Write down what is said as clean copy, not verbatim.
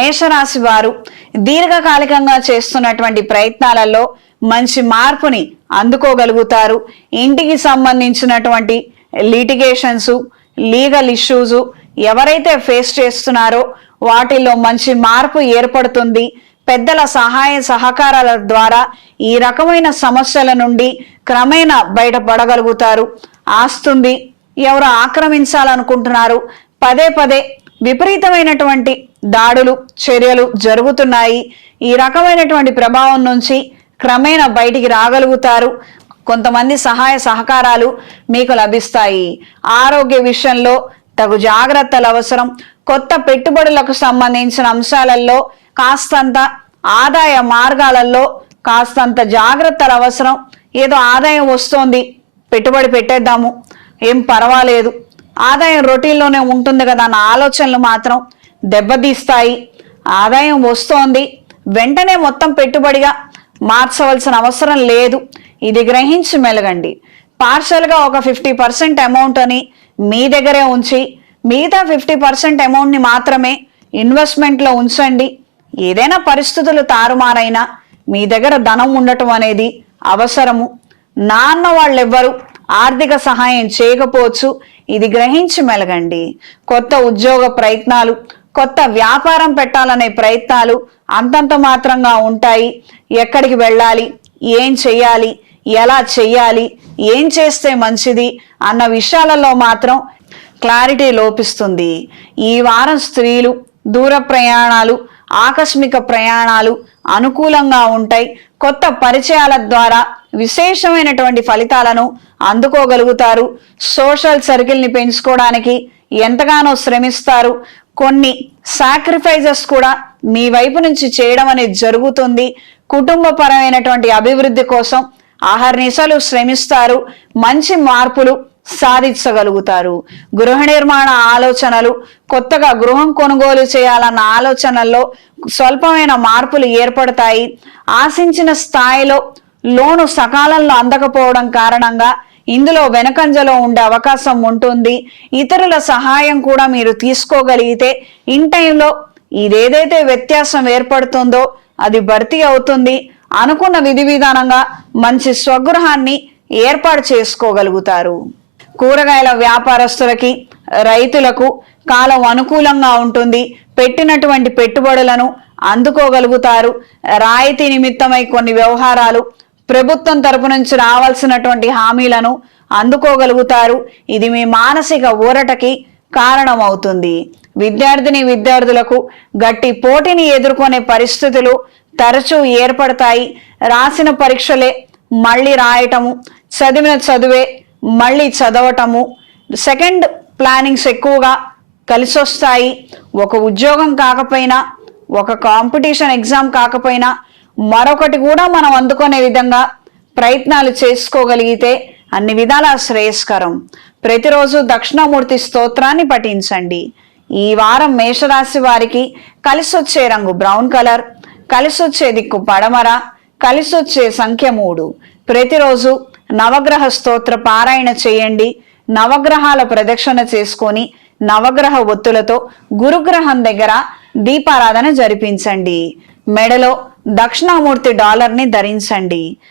మేషరాశి వారు దీర్ఘకాలికంగా చేస్తున్నటువంటి ప్రయత్నాలలో మంచి మార్పుని అందుకోగలుగుతారు. ఇంటికి సంబంధించినటువంటి లిటిగేషన్స్, లీగల్ ఇష్యూస్ ఎవరైతే ఫేస్ చేస్తున్నారో వాటిల్లో మంచి మార్పు ఏర్పడుతుంది. పెద్దల సహాయ సహకారాల ద్వారా ఈ రకమైన సమస్యల నుండి క్రమేణా బయటపడగలుగుతారు. ఆస్తుంది ఎవరు ఆక్రమించాలనుకుంటున్నారు, పదే పదే విపరీతమైనటువంటి దాడులు చర్యలు జరుగుతున్నాయి. ఈ రకమైనటువంటి ప్రభావం నుంచి క్రమేణా బయటికి రాగలుగుతారు. కొంతమంది సహాయ సహకారాలు మీకు లభిస్తాయి. ఆరోగ్య విషయంలో తగు జాగ్రత్తలు అవసరం. కొత్త పెట్టుబడులకు సంబంధించిన అంశాలలో కాస్తంత ఆదాయ మార్గాలలో కాస్తంత జాగ్రత్తలు అవసరం. ఏదో ఆదాయం వస్తోంది, పెట్టుబడి పెట్టేద్దాము, ఏం పర్వాలేదు, ఆదాయం రొటీన్లోనే ఉంటుంది కదా అన్న ఆలోచనలు మాత్రం దెబ్బతీస్తాయి. ఆదాయం వస్తోంది, వెంటనే మొత్తం పెట్టుబడిగా మార్చవలసిన అవసరం లేదు. ఇది గ్రహించి మెలగండి. పార్షల్గా ఒక 50% అమౌంట్ అని మీ దగ్గరే ఉంచి మిగతా 50% అమౌంట్ని మాత్రమే ఇన్వెస్ట్మెంట్లో ఉంచండి. ఏదైనా పరిస్థితులు తారుమారైనా మీ దగ్గర ధనం ఉండటం అనేది అవసరము. నాన్న వాళ్ళెవ్వరు ఆర్థిక సహాయం చేయకపోవచ్చు. ఇది గ్రహించి మెలగండి. కొత్త ఉద్యోగ ప్రయత్నాలు, కొత్త వ్యాపారం పెట్టాలనే ప్రయత్నాలు అంతంత మాత్రంగా ఉంటాయి. ఎక్కడికి వెళ్ళాలి, ఏం చెయ్యాలి, ఎలా చెయ్యాలి, ఏం చేస్తే మంచిది అన్న విషయాలలో మాత్రం క్లారిటీ లోపిస్తుంది. ఈ వారం స్త్రీలు దూర ప్రయాణాలు, ఆకస్మిక ప్రయాణాలు అనుకూలంగా ఉంటాయి. కొత్త పరిచయాల ద్వారా విశేషమైనటువంటి ఫలితాలను అందుకోగలుగుతారు. సోషల్ సర్కిల్ని పెంచుకోవడానికి ఎంతగానో శ్రమిస్తారు. కొన్ని సాక్రిఫైజెస్ కూడా మీ వైపు నుంచి చేయడం అనేది జరుగుతుంది. కుటుంబపరమైనటువంటి అభివృద్ధి కోసం అహర్నిశలు శ్రమిస్తారు. మంచి మార్పులు సాధించగలుగుతారు. గృహ నిర్మాణ ఆలోచనలు, కొత్తగా గృహం కొనుగోలు చేయాలన్న ఆలోచనల్లో స్వల్పమైన మార్పులు ఏర్పడతాయి. ఆశించిన స్థాయిలో లోను సకాలంలో అందకపోవడం కారణంగా ఇందులో వెనకంజలో ఉండే అవకాశం ఉంటుంది. ఇతరుల సహాయం కూడా మీరు తీసుకోగలిగితే ఇన్ టైంలో ఇదేదైతే వ్యత్యాసం ఏర్పడుతుందో అది భర్తీ అవుతుంది. అనుకున్న విధి విధానంగా మంచి స్వగృహాన్ని ఏర్పాటు చేసుకోగలుగుతారు. కూరగాయల వ్యాపారస్తులకి, రైతులకు కాలం అనుకూలంగా ఉంటుంది. పెట్టినటువంటి పెట్టుబడులను అందుకోగలుగుతారు. రాయితీ నిమిత్తమై కొన్ని వ్యవహారాలు, ప్రభుత్వం తరపు నుంచి రావాల్సినటువంటి హామీలను అందుకోగలుగుతారు. ఇది మీ మానసిక ఊరటకి కారణమవుతుంది. విద్యార్థులకు గట్టి పోటీని ఎదుర్కొనే పరిస్థితులు తరచూ ఏర్పడతాయి. రాసిన పరీక్షలే మళ్ళీ రాయటము, చదివిన చదువే మళ్ళీ చదవటము, సెకండ్ ప్లానింగ్స్ ఎక్కువగా కలిసి వస్తాయి. ఒక ఉద్యోగం కాకపోయినా, ఒక కాంపిటీషన్ ఎగ్జామ్ కాకపోయినా మరొకటి కూడా మనం అందుకునే విధంగా ప్రయత్నాలు చేసుకోగలిగితే అన్ని విధాల శ్రేయస్కరం. ప్రతిరోజు దక్షిణామూర్తి స్తోత్రాన్ని పఠించండి. ఈ వారం మేషరాశి వారికి కలిసి వచ్చే రంగు బ్రౌన్ కలర్, కలిసి వచ్చే దిక్కు పడమర, కలిసి వచ్చే సంఖ్య 3. ప్రతిరోజు నవగ్రహ స్తోత్ర పారాయణ చేయండి. నవగ్రహాల ప్రదక్షిణ చేసుకొని నవగ్రహ ఒత్తులతో గురుగ్రహం దగ్గర దీపారాధన జరిపించండి. మెడలో దక్షిణామూర్తి డాలర్ని ధరించండి.